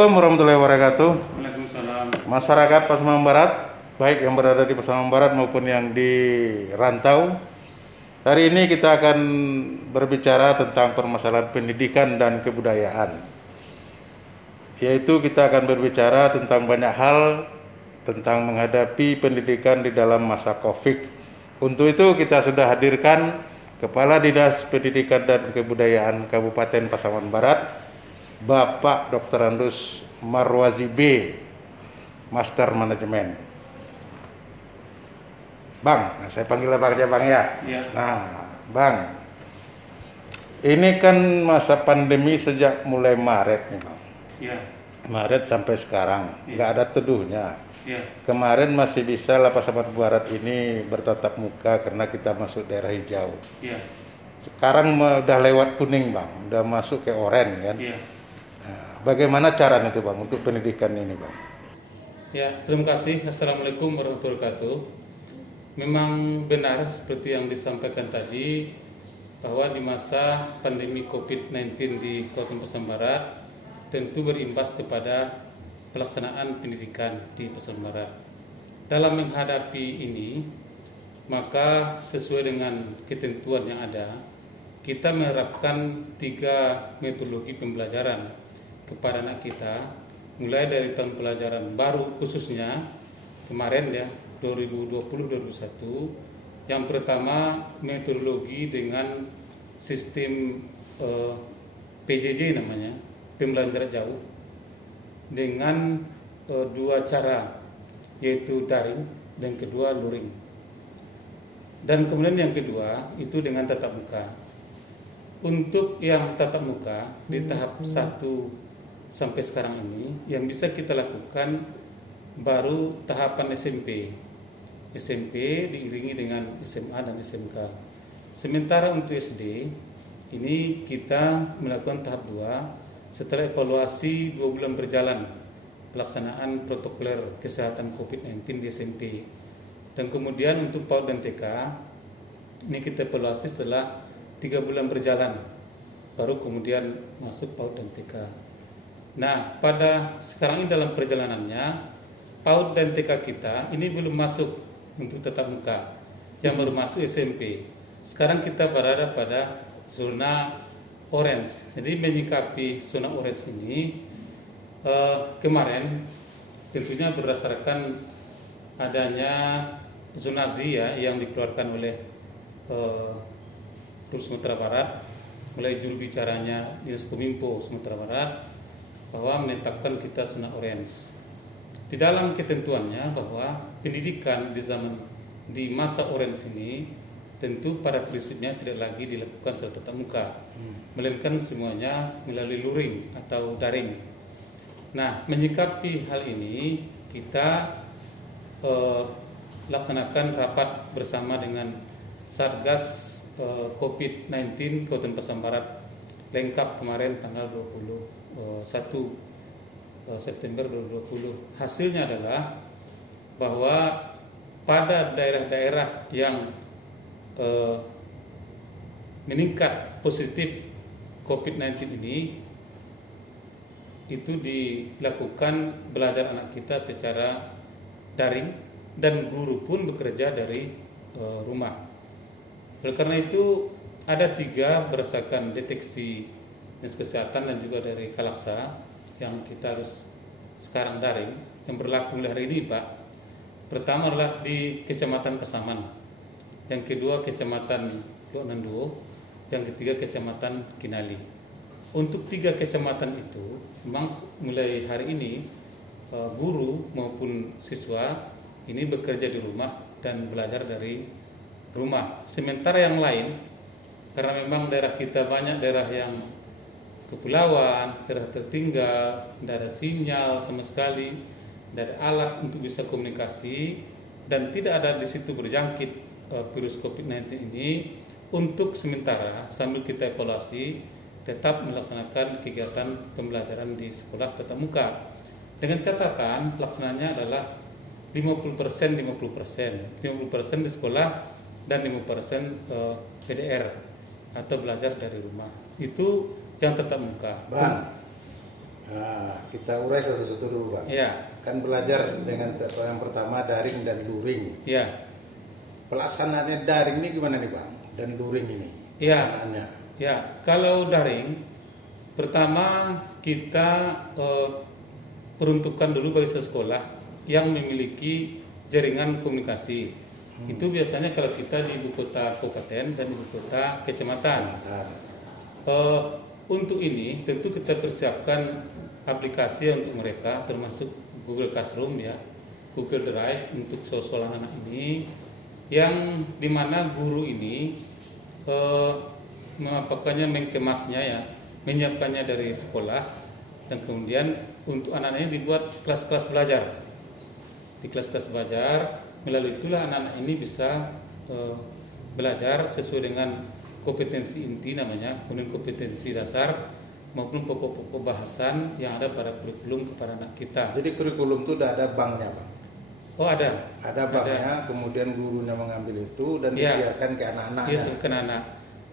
Assalamualaikum warahmatullahi wabarakatuh. Waalaikumsalam. Masyarakat Pasaman Barat, baik yang berada di Pasaman Barat maupun yang di rantau. Hari ini kita akan berbicara tentang permasalahan pendidikan dan kebudayaan. Yaitu kita akan berbicara tentang banyak hal tentang menghadapi pendidikan di dalam masa Covid. Untuk itu kita sudah hadirkan Kepala Dinas Pendidikan dan Kebudayaan Kabupaten Pasaman Barat, Bapak Dr. Andus Marwazi B, Master Manajemen. Bang, saya panggil Bang aja Bang ya. Ya. Nah, Bang, ini kan masa pandemi sejak mulai Maret nih Bang. Ya. Maret sampai sekarang, nggak ada teduhnya. Ya. Kemarin masih bisa lah Pasaman Barat ini bertatap muka karena kita masuk daerah hijau. Ya. Sekarang udah lewat kuning Bang, udah masuk ke oranye kan. Ya. Nah, bagaimana caranya itu Bang untuk pendidikan ini Bang? Ya, terima kasih. Assalamualaikum warahmatullahi wabarakatuh. Memang benar seperti yang disampaikan tadi bahwa di masa pandemi COVID-19 di Kabupaten Pasaman Barat tentu berimbas kepada pelaksanaan pendidikan di Pasaman Barat. Dalam menghadapi ini, maka sesuai dengan ketentuan yang ada, kita menerapkan 3 metodologi pembelajaran kepada anak kita, mulai dari tahun pelajaran baru khususnya kemarin ya 2020-2021. Yang pertama metodologi dengan sistem PJJ namanya, pembelajaran jarak jauh, dengan 2 cara, yaitu daring dan kedua luring. Dan kemudian yang kedua itu dengan tatap muka. Untuk yang tatap muka di tahap 1 sampai sekarang ini yang bisa kita lakukan baru tahapan SMP. SMP diiringi dengan SMA dan SMK. Sementara untuk SD ini kita melakukan tahap 2 setelah evaluasi 2 bulan berjalan pelaksanaan protokoler kesehatan COVID-19 di SMP. Dan kemudian untuk PAUD dan TK ini kita evaluasi setelah 3 bulan berjalan baru kemudian masuk PAUD dan TK. Nah, pada sekarang ini dalam perjalanannya PAUD dan TK kita ini belum masuk untuk tatap muka, yang baru masuk SMP. Sekarang kita berada pada zona orange. Jadi menyikapi zona orange ini kemarin tentunya berdasarkan adanya zonasi ya yang dikeluarkan oleh Sumatera Barat, mulai juru bicaranya Dinas Kominfo Sumatera Barat, bahwa menetapkan kita zona orange. Di dalam ketentuannya bahwa pendidikan di masa orange ini tentu pada prinsipnya tidak lagi dilakukan secara tatap muka, melainkan semuanya melalui luring atau daring. Nah, menyikapi hal ini kita laksanakan rapat bersama dengan Satgas COVID-19 Kabupaten Pasaman Barat lengkap kemarin tanggal 21 September 2020. Hasilnya adalah bahwa pada daerah-daerah yang meningkat positif COVID-19 ini itu dilakukan belajar anak kita secara daring dan guru pun bekerja dari rumah. Oleh karena itu ada 3 berdasarkan deteksi Dinas Kesehatan dan juga dari Kalaksa yang kita harus sekarang daring yang berlaku mulai hari ini Pak. Pertama adalah di Kecamatan Pasaman, yang kedua Kecamatan Donando, yang ketiga Kecamatan Kinali. Untuk 3 kecamatan itu memang mulai hari ini guru maupun siswa ini bekerja di rumah dan belajar dari rumah. Sementara yang lain, karena memang daerah kita banyak daerah yang kepulauan, daerah tertinggal, tidak ada sinyal sama sekali, tidak ada alat untuk bisa komunikasi, dan tidak ada di situ berjangkit virus COVID-19 ini. Untuk sementara sambil kita evaluasi tetap melaksanakan kegiatan pembelajaran di sekolah tatap muka dengan catatan pelaksanaannya adalah 50% di sekolah dan 50% PDR atau belajar dari rumah. Itu yang tatap muka. Bang, Nah, kita urai satu-satu dulu Bang. Ya. Kan belajar dengan yang pertama daring dan luring. Ya. Pelaksanaannya daring ini gimana nih Bang? Dan luring ini pelaksanaannya? Ya, kalau daring, pertama kita peruntukkan dulu bagi sekolah yang memiliki jaringan komunikasi. Itu biasanya kalau kita di ibu kota kabupaten dan ibu kota kecamatan. Untuk ini tentu kita persiapkan aplikasi untuk mereka, termasuk Google Classroom ya, Google Drive untuk soal anak ini, yang dimana guru ini mengemasnya ya, menyiapkannya dari sekolah, dan kemudian untuk anak-anaknya dibuat kelas-kelas belajar. Di kelas-kelas belajar, melalui itulah anak-anak ini bisa belajar sesuai dengan kompetensi inti namanya, kemudian kompetensi dasar maupun pokok-pokok bahasan yang ada pada kurikulum kepada anak kita. Jadi kurikulum itu udah ada banknya Bang? Oh ada. Ada banknya, kemudian gurunya mengambil itu dan disiarkan ke anak-anaknya. Iya, ke anak.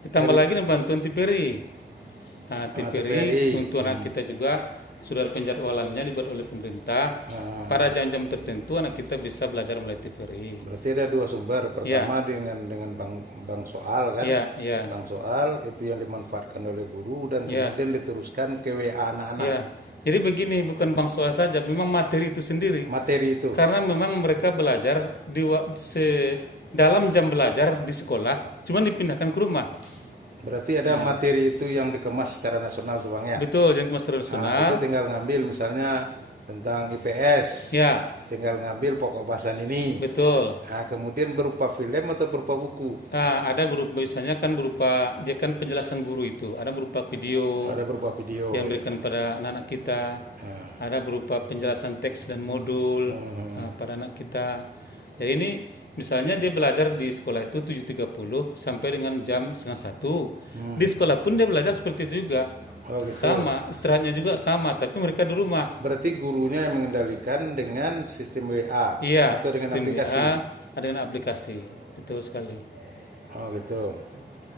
Ditambah lagi dengan bantuan TPRI. Nah, TPRI untuk anak kita juga sudah ada penjadwalannya dibuat oleh pemerintah. Pada jam-jam tertentu anak kita bisa belajar melalui TPRI. Berarti ada dua sumber. Pertama dengan bank soal kan? Iya. Bank soal itu yang dimanfaatkan oleh guru dan kemudian diteruskan ke WA anak-anak. Iya. Jadi begini, bukan bank soal saja, memang materi itu sendiri. Materi itu. Karena memang mereka belajar dalam jam belajar di sekolah, cuma dipindahkan ke rumah. Berarti ada materi itu yang dikemas secara nasional tuh Bang ya? Betul, yang dikemas secara nasional. Nah, itu tinggal ngambil misalnya tentang IPS. Ya. Tinggal ngambil pokok bahasan ini. Betul. Nah, kemudian berupa film atau berupa buku? Nah, ada berupa misalnya kan berupa dia kan penjelasan guru itu, ada berupa video. Ada berupa video yang diberikan pada anak-anak kita. Ada berupa penjelasan teks dan modul pada anak kita. Jadi ini misalnya dia belajar di sekolah itu 7.30 sampai dengan jam 12:30. Di sekolah pun dia belajar seperti itu juga. Oh, gitu. Sama, istirahatnya juga sama, tapi mereka di rumah. Berarti gurunya yang mengendalikan dengan sistem WA Iya, atau dengan aplikasi? Ada dengan aplikasi, betul sekali. Oh gitu.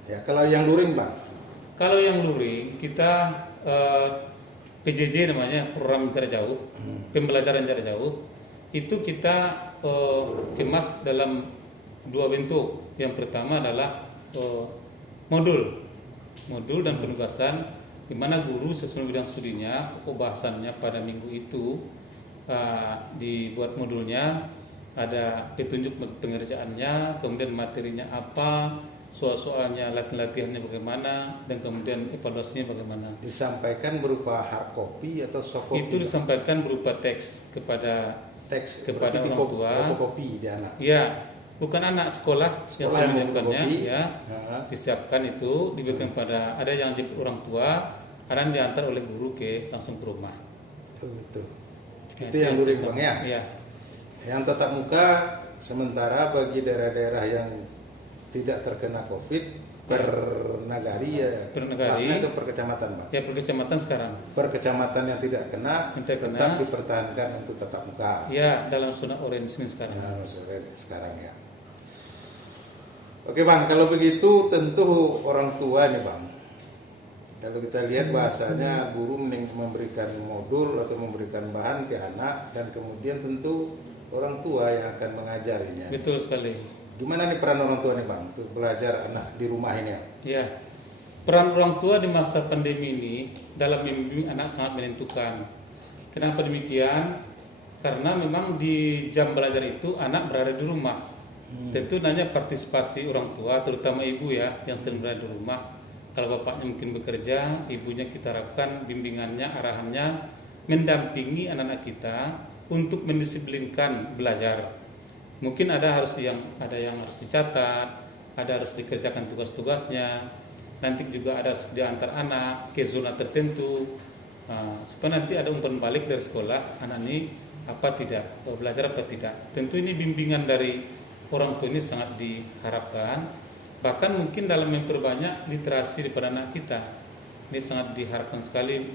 Ya, kalau yang luring Bang? Kalau yang luring kita PJJ namanya, program jarak jauh, pembelajaran jarak jauh. Itu kita kemas dalam dua bentuk. Yang pertama adalah modul dan penugasan, di mana guru sesuai bidang studinya, pokok bahasannya pada minggu itu dibuat modulnya, ada petunjuk pengerjaannya, kemudian materinya apa, soal-soalnya, latihan-latihannya bagaimana, dan kemudian evaluasinya bagaimana. Disampaikan berupa hard copy atau soft copy? Itu disampaikan berupa teks kepada orang tua. Fotokopi di anak? Iya, bukan anak sekolah yang sudah menyiapkannya, ya. Disiapkan itu, diberikan pada ada yang jemput orang tua, ada yang diantar oleh guru langsung ke rumah. Itu yang luring Bang ya? Iya. Yang tatap muka sementara bagi daerah-daerah yang tidak terkena COVID per nagari ya, per nagari atau per kecamatan Bang? Ya, per kecamatan sekarang. Per kecamatan yang tidak kena tetap dipertahankan untuk tatap muka. Ya, dalam zona orange ini sekarang. Dalam zona orange sekarang ya. Oke Bang, kalau begitu tentu orang tua nih Bang. Kalau kita lihat bahasanya guru memberikan modul atau memberikan bahan ke anak, dan kemudian tentu orang tua yang akan mengajarinya. Betul sekali. Gimana nih peran orang tua nih Bang untuk belajar anak di rumah ini? Ya, peran orang tua di masa pandemi ini dalam membimbing anak sangat menentukan. Kenapa demikian? Karena memang di jam belajar itu anak berada di rumah. Tentu nanya partisipasi orang tua, terutama ibu ya yang sering berada di rumah. Kalau bapaknya mungkin bekerja, ibunya kita harapkan bimbingannya, arahannya mendampingi anak-anak kita untuk mendisiplinkan belajar. Mungkin ada yang harus dicatat, ada harus dikerjakan tugas-tugasnya. Nanti juga ada harus diantar anak ke zona tertentu. Supaya nanti ada umpan balik dari sekolah, anak ini apa tidak, belajar apa tidak. Tentu ini bimbingan dari orang tua ini sangat diharapkan. Bahkan mungkin dalam memperbanyak literasi daripada anak kita, ini sangat diharapkan sekali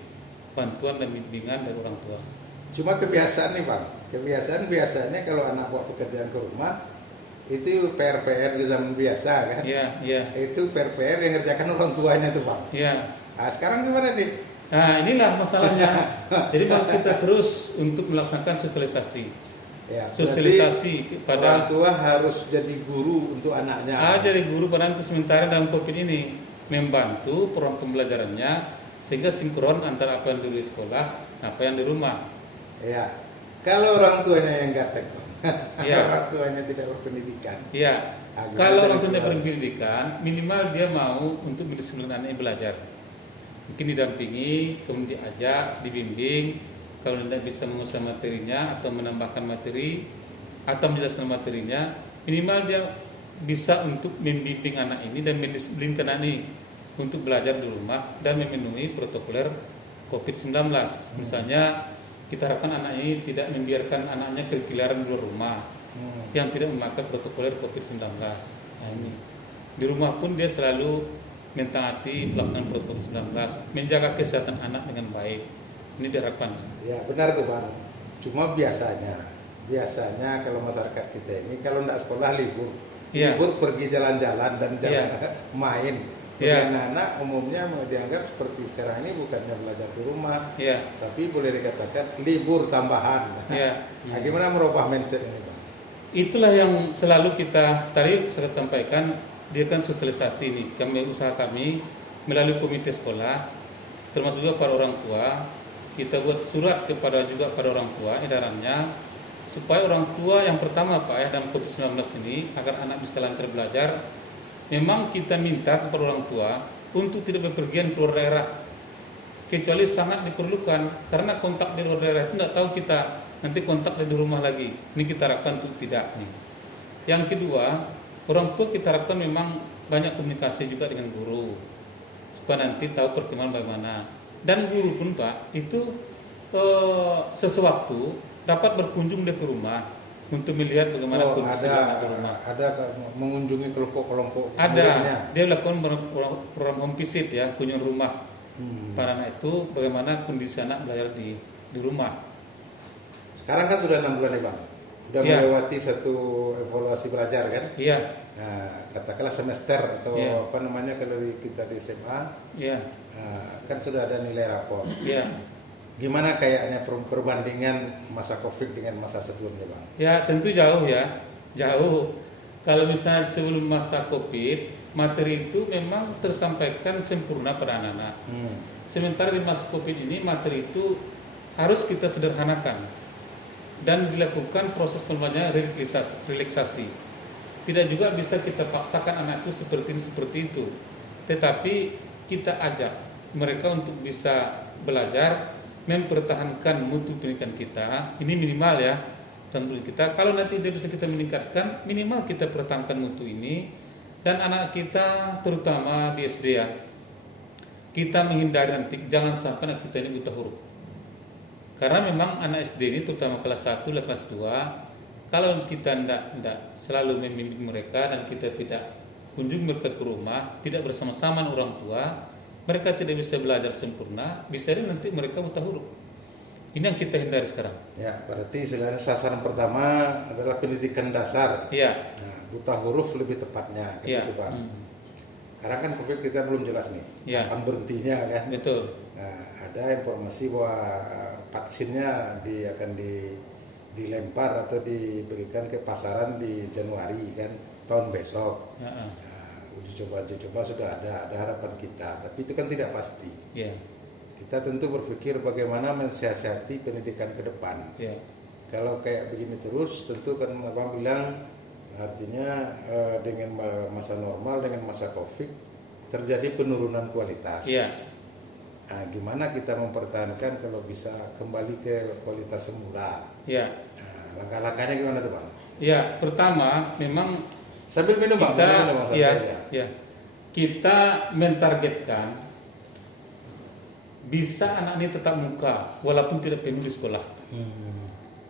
bantuan dan bimbingan dari orang tua. Cuma kebiasaan nih Bang, kebiasaan biasanya kalau anak bawa pekerjaan ke rumah itu PR-PR di zaman biasa kan? Iya. Itu PR-PR yang ngerjakan orang tuanya tuh Bang. Iya. Nah, sekarang gimana nih? Nah, inilah masalahnya. Jadi kalau kita terus untuk melaksanakan sosialisasi. Ya, Sosialisasi orang pada tua harus jadi guru untuk anaknya. jadi guru pada untuk sementara dalam COVID ini membantu program pembelajarannya sehingga sinkron antara apa yang di sekolah dan apa yang di rumah. Ya, kalau orang tuanya yang gaptek, Ya. orang tuanya tidak berpendidikan. Iya. Ah, gimana Kalau cara orang tuanya keluar? berpendidikan, minimal dia mau untuk mendisiplin anaknya belajar. Mungkin didampingi, kemudian diajak, dibimbing. Kalau tidak bisa menguasai materinya atau menambahkan materi atau menjelaskan materinya, minimal dia bisa untuk membimbing anak ini dan mendisiplinkan anak ini untuk belajar di rumah dan memenuhi protokoler COVID-19. Misalnya kita harapkan anak ini tidak membiarkan anaknya kelelaran di luar rumah yang tidak memakai protokoler COVID-19. Nah, ini di rumah pun dia selalu mentaati pelaksanaan protokol COVID-19, menjaga kesehatan anak dengan baik. Ini diharapkan. Ya benar tuh Bang. Cuma biasanya kalau masyarakat kita ini kalau tidak sekolah libur, Iya. libur pergi jalan-jalan dan jalan main. Iya. Anak-anak umumnya mau dianggap seperti sekarang ini bukannya belajar di rumah, Ya, tapi boleh dikatakan libur tambahan. ya. Nah, gimana merubah mindset ini Bang? Itulah yang selalu kita tadi saya sampaikan, dia kan sosialisasi ini. Usaha kami melalui komite sekolah, termasuk juga para orang tua, kita buat surat kepada orang tua edarannya supaya orang tua yang pertama Pak ya dalam COVID-19 ini agar anak bisa lancar belajar, memang kita minta kepada orang tua untuk tidak bepergian keluar daerah kecuali sangat diperlukan, karena kontak di luar daerah itu tidak tahu kita nanti kontak di rumah lagi. Ini kita harapkan untuk tidak nih. Yang kedua, orang tua kita harapkan memang banyak komunikasi juga dengan guru supaya nanti tahu perkembangan bagaimana. Dan guru pun Pak itu sesuatu dapat berkunjung ke rumah untuk melihat bagaimana kondisi anak di rumah. Ada mengunjungi kelompok-kelompok. Ada, dia lakukan program home visit ya, kunjung rumah para anak itu, bagaimana kondisi anak belajar di rumah. Sekarang kan sudah 6 bulan ya Bang, udah Iya. melewati satu evaluasi belajar kan? Iya, Nah, katakanlah semester atau Iya. apa namanya kalau kita di SMA, iya, kan sudah ada nilai rapor. iya. Gimana kayaknya perbandingan masa COVID dengan masa sebelumnya Bang? Ya tentu jauh ya, jauh. Kalau misalnya sebelum masa COVID, materi itu memang tersampaikan sempurna pada anak-anak. Sementara di masa COVID ini materi itu harus kita sederhanakan dan dilakukan proses pembelajaran relaksasi. Tidak juga bisa kita paksakan anak itu seperti itu. Tetapi kita ajak mereka untuk bisa belajar, mempertahankan mutu pendidikan kita. Ini minimal ya, tentu kita. Kalau nanti tidak bisa kita meningkatkan, minimal kita pertahankan mutu ini. Dan anak kita terutama di SD ya, kita menghindari nanti jangan sampai anak kita ini buta huruf. Karena memang anak SD ini terutama kelas 1 dan kelas 2, kalau kita tidak selalu membimbing mereka dan kita tidak kunjung mereka ke rumah, tidak bersama-sama orang tua, mereka tidak bisa belajar sempurna, bisa nanti mereka buta huruf. Ini yang kita hindari sekarang. Ya, berarti istilahnya sasaran pertama adalah pendidikan dasar. Iya. Nah, buta huruf lebih tepatnya, Iya. gitu Bang. Karena kan COVID kita belum jelas nih, Iya. kapan berhentinya kan. Betul. Nah, ada informasi bahwa vaksinnya akan dilempar atau diberikan ke pasaran di Januari kan, tahun besok. Ya, Nah, uji coba sudah ada harapan kita, tapi itu kan tidak pasti. ya, Kita tentu berpikir bagaimana mensiasati pendidikan ke depan. ya, Kalau kayak begini terus, tentu kan Abang bilang artinya dengan masa normal, dengan masa COVID terjadi penurunan kualitas. ya. Nah, gimana kita mempertahankan kalau bisa kembali ke kualitas semula? Ya, Nah, langkah-langkahnya gimana tuh Bang? ya. Pertama, memang Sambil minum Bang, sambil minum, Bang, ya, santai ya. ya, kita mentargetkan bisa anak ini tetap muka walaupun tidak penuh di sekolah.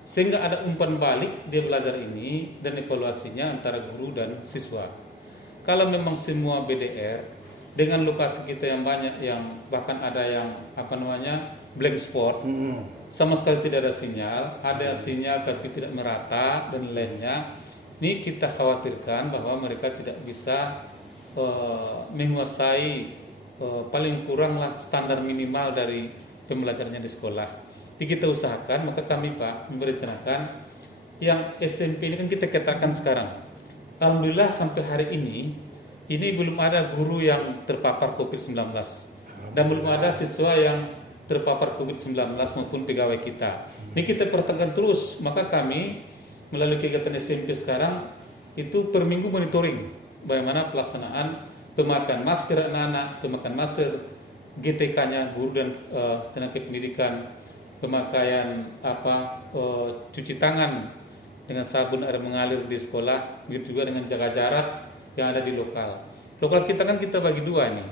Sehingga ada umpan balik dia belajar ini dan evaluasinya antara guru dan siswa. Kalau memang semua BDR dengan lokasi kita yang banyak, yang bahkan ada yang blank spot, sama sekali tidak ada sinyal, ada sinyal tapi tidak merata dan lainnya. Ini kita khawatirkan bahwa mereka tidak bisa menguasai paling kurang lah standar minimal dari pembelajarannya di sekolah. Jadi kita usahakan, maka kami Pak merencanakan yang SMP ini kan kita katakan sekarang. Alhamdulillah sampai hari ini belum ada guru yang terpapar COVID-19 dan belum ada siswa yang terpapar COVID-19 maupun pegawai kita. Ini kita pertahankan terus, maka kami melalui kegiatan SMP sekarang itu per minggu monitoring bagaimana pelaksanaan pemakaian masker anak-anak, pemakaian masker GTK-nya guru dan tenaga pendidikan, pemakaian cuci tangan dengan sabun air mengalir di sekolah, begitu juga dengan jaga jarak yang ada di lokal. Lokal kita kan kita bagi dua nih.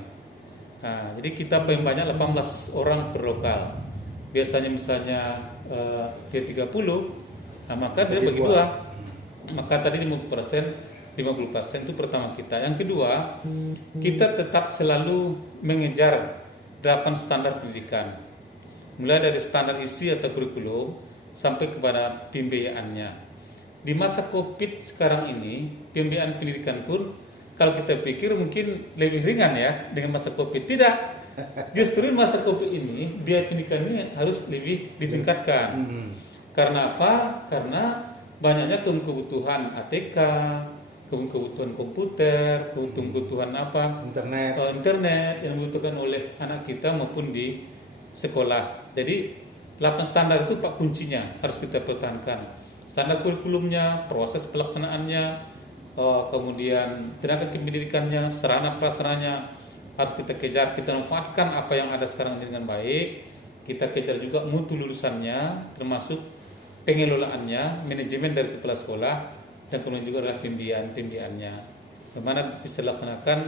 Nah, jadi kita paling banyak 18 orang per lokal. Biasanya misalnya dia 30, nah maka dia bagi dua. Maka tadi 50% itu pertama kita. Yang kedua, kita tetap selalu mengejar 8 standar pendidikan. Mulai dari standar isi atau kurikulum sampai kepada pembiayaannya. Di masa Covid sekarang ini, pembiayaan pendidikan pun kalau kita pikir mungkin lebih ringan ya dengan masa Covid. Tidak. Justru masa Covid ini biaya pendidikan ini harus lebih ditingkatkan. Karena apa? Karena banyaknya kebutuhan ATK, kebutuhan komputer, kebutuhan internet yang dibutuhkan oleh anak kita maupun di sekolah. Jadi 8 standar itu Pak kuncinya harus kita pertahankan. Standar kurikulumnya, proses pelaksanaannya, kemudian tenaga pendidikannya, sarana prasarananya harus kita kejar, kita manfaatkan apa yang ada sekarang dengan baik. Kita kejar juga mutu lulusannya, termasuk pengelolaannya, manajemen dari kepala sekolah, dan kemudian juga adalah pembiayaannya. Bagaimana bisa dilaksanakan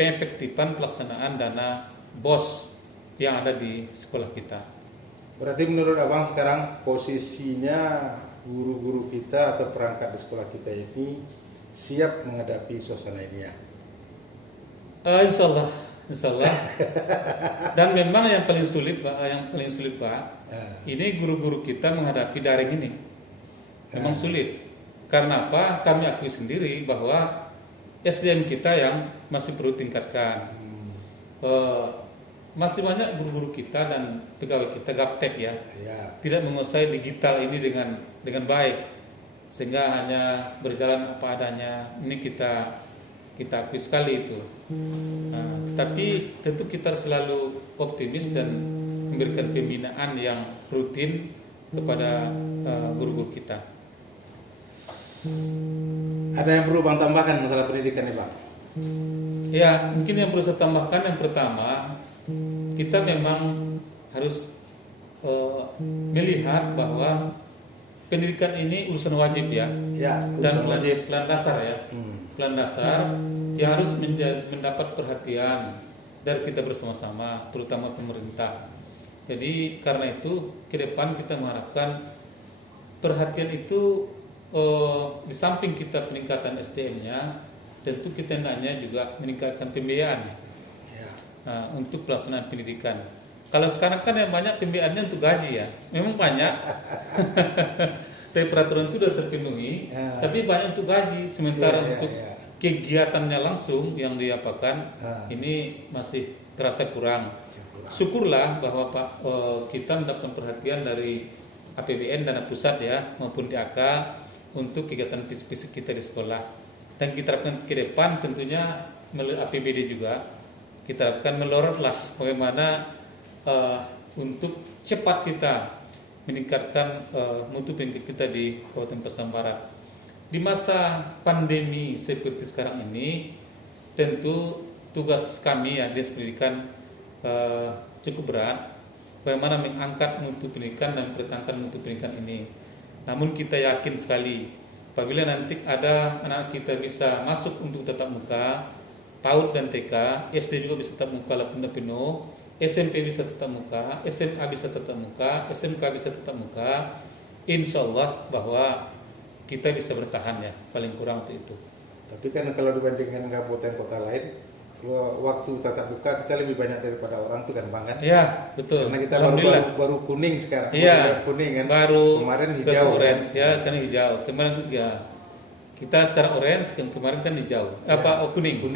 pengefektifan pelaksanaan dana BOS yang ada di sekolah kita. Berarti menurut Abang sekarang posisinya guru-guru kita atau perangkat di sekolah kita ini siap menghadapi suasana ini ya? Insya Allah. Dan memang yang paling sulit Pak, ini guru-guru kita menghadapi daring ini memang sulit. Karena apa? Kami akui sendiri bahwa SDM kita yang masih perlu tingkatkan. Masih banyak guru-guru kita dan pegawai kita gaptek ya, tidak menguasai digital ini dengan baik, sehingga hanya berjalan apa adanya. Ini kita akui sekali itu. Tapi tentu kita harus selalu optimis dan memberikan pembinaan yang rutin kepada guru-guru kita. Ada yang perlu Bang tambahkan masalah pendidikan nih Bang? Ya, mungkin yang perlu saya tambahkan yang pertama, kita memang harus melihat bahwa pendidikan ini urusan wajib ya, dan plan dasar ya, plan dasar yang harus mendapat perhatian dari kita bersama-sama, terutama pemerintah. Jadi karena itu ke depan kita mengharapkan perhatian itu di samping kita peningkatan SDM-nya, tentu kita hendaknya juga meningkatkan pembiayaan untuk pelaksanaan pendidikan. Kalau sekarang kan yang banyak pembiayaannya untuk gaji ya, memang banyak. Tapi peraturan itu sudah terpenuhi, tapi banyak untuk gaji. Sementara untuk kegiatannya langsung yang diapakan ini masih terasa kurang. Syukurlah bahwa Pak kita mendapatkan perhatian dari APBN dana pusat ya maupun DAK untuk kegiatan fisik kita di sekolah. Dan kita harapkan ke depan tentunya melalui APBD juga kita harapkan melorotlah bagaimana untuk cepat kita meningkatkan mutu pendidikan kita di Kabupaten Pasaman Barat. Di masa pandemi seperti sekarang ini, tentu tugas kami ya Dinas Pendidikan cukup berat, bagaimana mengangkat mutu pendidikan dan mempertahankan mutu pendidikan ini. Namun kita yakin sekali, apabila nanti ada anak kita bisa masuk untuk tatap muka, PAUD dan TK, SD juga bisa tatap muka lapun penuh, SMP bisa tatap muka, SMA bisa tatap muka, SMK bisa tatap muka, insya Allah bahwa kita bisa bertahan ya, paling kurang untuk itu. Tapi kan kalau dibandingkan kabupaten kota lain, waktu tatap muka kita lebih banyak daripada orang tuh kan Bang kan? Iya betul. Karena kita baru kuning sekarang. Iya. Kuning kan. Baru kemarin hijau. Orange ya, kan hijau. Kemarin ya Kita sekarang orange, kemarin kan hijau. Oh, kuning.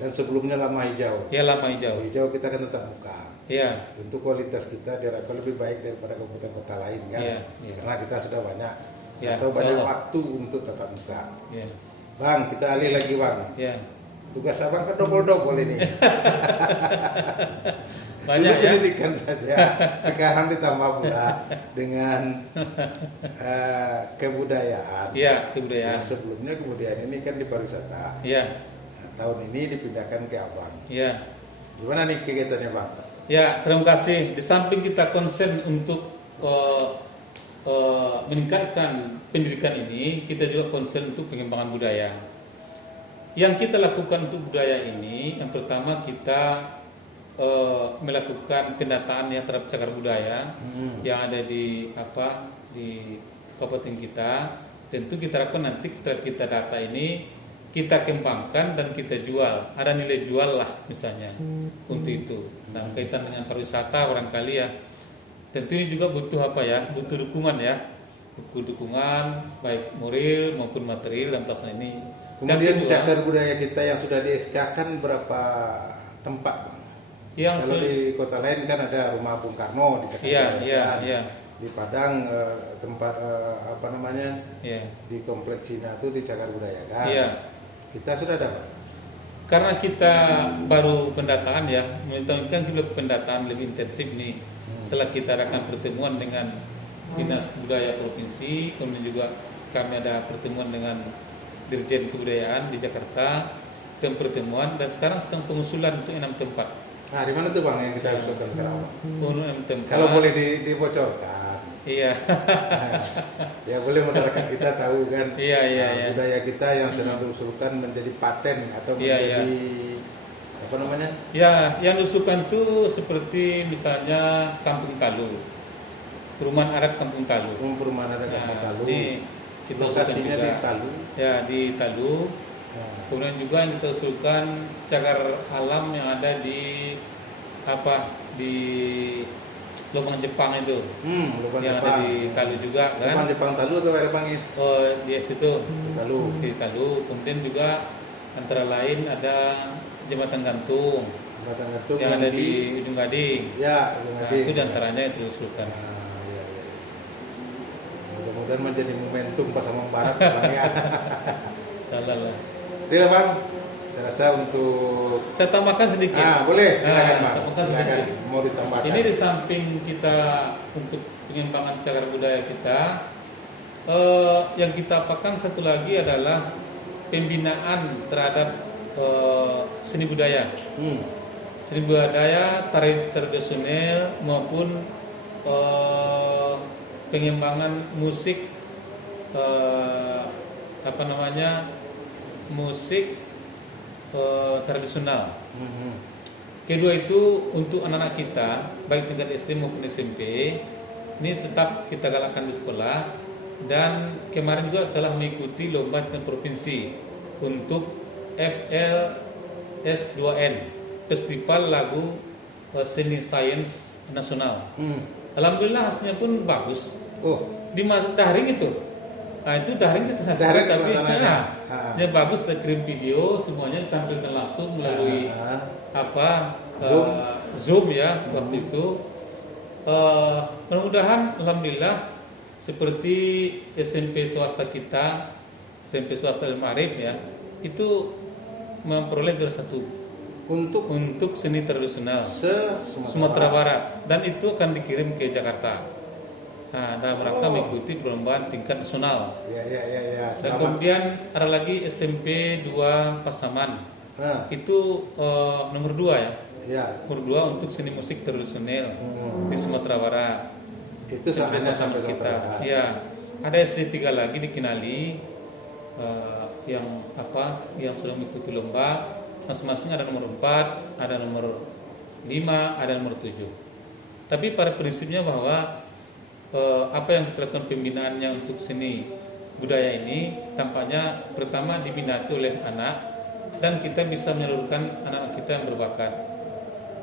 Dan sebelumnya lama hijau. Ya, lama hijau. Hijau kita kan tetap muka. Ya. Tentu kualitas kita diharapkan lebih baik daripada kabupaten kota lain kan. Ya. Karena kita sudah banyak Ya, atau banyak waktu untuk tatap muka. Ya. Bang, kita alih lagi bang. Ya. Tugas abang kan double ini. Banyak ya. Pendidikan saja. Sekarang ditambah pula dengan kebudayaan. Iya, kebudayaan. Yang sebelumnya kebudayaan ini kan di pariwisata. Iya. Nah, tahun ini dipindahkan ke Abang. Iya. Gimana nih kegiatannya bang? Ya, terima kasih. Di samping kita konsen untuk meningkatkan pendidikan ini, kita juga konsen untuk pengembangan budaya. Yang kita lakukan untuk budaya ini, yang pertama kita melakukan pendataan ya terhadap cagar budaya yang ada di kabupaten kita. Tentu kita lakukan nanti setelah kita data ini kita kembangkan dan kita jual. Ada nilai jual lah misalnya untuk itu. Nah, kaitan dengan pariwisata barangkali ya. Tentu ini juga butuh butuh dukungan ya. Dukungan baik moral maupun material dan pelaksanaan ini. Kemudian cagar budaya kita yang sudah di SK-kan berapa tempat bang? Kalau di kota lain kan ada rumah Bung Karno di Cagar budaya. Iya. Di Padang tempat di kompleks Cina itu di cagar budaya kan. Iya. Kita sudah dapat. Karena kita baru pendataan ya, kan kita pendataan lebih intensif nih. Setelah kita adakan pertemuan dengan Dinas Budaya Provinsi, kemudian juga kami ada pertemuan dengan Dirjen Kebudayaan di Jakarta dan pertemuan, dan sekarang sedang pengusulan untuk 6 tempat. Nah, di mana tuh bang yang kita usulkan sekarang? 6 tempat. Kalau boleh dibocorkan. Iya. Ya boleh masyarakat kita tahu kan. Iya. Budaya kita yang sedang diusulkan menjadi paten atau menjadi apa namanya? Ya, yang diusulkan itu seperti misalnya Kampung Talu, Perumahan Adat Kampung Talu. Perumahan Adat Kampung Talu. Kita lokasinya juga, di Talu. Ya, di Talu. Kemudian juga yang kita usulkan cagar alam yang ada di di Lubang Jepang itu. Lubang yang Jepang. ada di Talu juga kan. Lubang Jepang Talu atau Air Bangis? Oh, di situ. Di Talu. Di Talu. Kemudian juga antara lain ada Jembatan Gantung. Jembatan Gantung yang ada di Ujung Gading. Ya, Ujung Gading. Itu diantaranya yang terusulkan. Iya. Mudah-mudahan menjadi momentum Pasaman Barat bang ya. Salah lah. Dia bang, saya rasa untuk saya tambahkan sedikit. Boleh, silakan bang. Silakan. Mau ditambahkan. Ini di samping kita untuk pengembangan cagar budaya kita, yang kita apakan satu lagi adalah pembinaan terhadap seni budaya. Seni budaya, tari tradisional maupun pengembangan musik musik tradisional. Kedua itu untuk anak-anak kita baik tingkat SD maupun SMP ini tetap kita galakkan di sekolah, dan kemarin juga telah mengikuti lomba tingkat provinsi untuk FLS2N, Festival Lagu Seni Sains Nasional. Alhamdulillah hasilnya pun bagus. Di masa daring itu. Nah, itu daring kita tapi yang bagus, kita kirim video semuanya ditampilkan langsung melalui Zoom ya waktu itu. Mudah-mudahan alhamdulillah seperti SMP swasta kita, SMP swasta Al-Ma'arif ya, itu memperoleh juara 1 untuk seni tradisional Sumatera Barat, dan itu akan dikirim ke Jakarta. Nah, dalam rangka mengikuti perlombaan tingkat nasional. Ya. Dan kemudian ada lagi SMP 2 Pasaman. Itu nomor 2 ya. Nomor 2 untuk seni musik tradisional di Sumatera Barat. Itu hanya sampai Sumatera Barat. Ya. Ada SD 3 lagi di Kinali yang sudah mengikuti lomba. Masing-masing ada nomor 4, ada nomor 5, ada nomor 7. Tapi pada prinsipnya bahwa apa yang kita lakukan pembinaannya untuk seni budaya ini tampaknya pertama diminati oleh anak, dan kita bisa menyalurkan anak-anak kita yang berbakat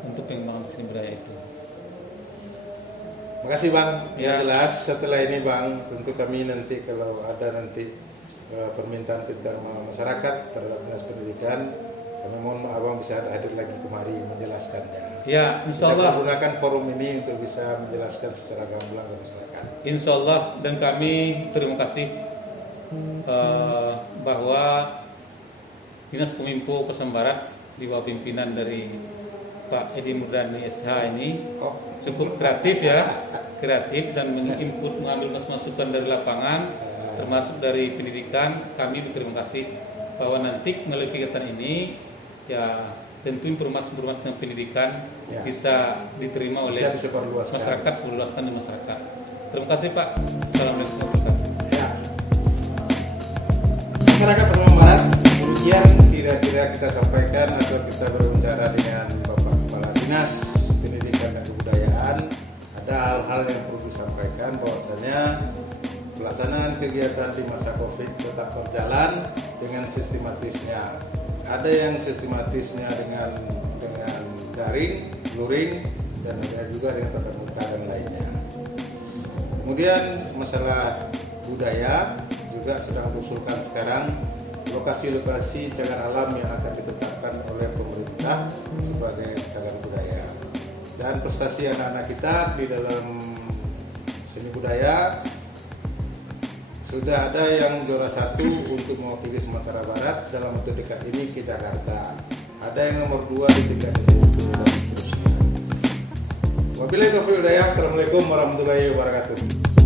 untuk pengembangan seni budaya itu. Makasih bang, yang jelas setelah ini bang, tentu kami nanti kalau ada nanti permintaan masyarakat terhadap Dinas Pendidikan. Kami mohon Abang bisa hadir lagi kemari menjelaskannya. Ya, insya Allah. Kita gunakan forum ini untuk bisa menjelaskan secara gamblang ke masyarakat. Insya Allah, dan kami terima kasih bahwa Dinas Kominfo Pasaman Barat di bawah pimpinan dari Pak Edi Murdani SH ini cukup kreatif ya, kreatif dan menginput, mengambil masukan dari lapangan, termasuk dari pendidikan. Kami berterima kasih bahwa nanti melalui kegiatan ini ya tentu informasi-informasi tentang pendidikan bisa diterima oleh masyarakat, seluaskan di masyarakat. Terima kasih Pak. Assalamualaikum warahmatullahi wabarakatuh. Ya. Masyarakat Pasaman Barat, demikian kira-kira kita sampaikan atau kita berbicara dengan Bapak Kepala Dinas Pendidikan dan Kebudayaan. Ada hal-hal yang perlu disampaikan, bahwasanya pelaksanaan kegiatan di masa COVID tetap berjalan dengan sistematisnya. Ada yang sistematisnya dengan daring, luring, dan ada juga dengan tatap muka dan lainnya. Kemudian masalah budaya juga sedang diusulkan sekarang lokasi-lokasi cagar alam yang akan ditetapkan oleh pemerintah sebagai cagar budaya. Dan prestasi anak-anak kita di dalam seni budaya sudah ada yang juara 1 untuk mewakili Sumatera Barat dalam waktu dekat ini ke Jakarta. Ada yang nomor 2 di tingkat SMP dan seterusnya. Wabillahi taufiq wal hidayah. Assalamualaikum warahmatullahi wabarakatuh.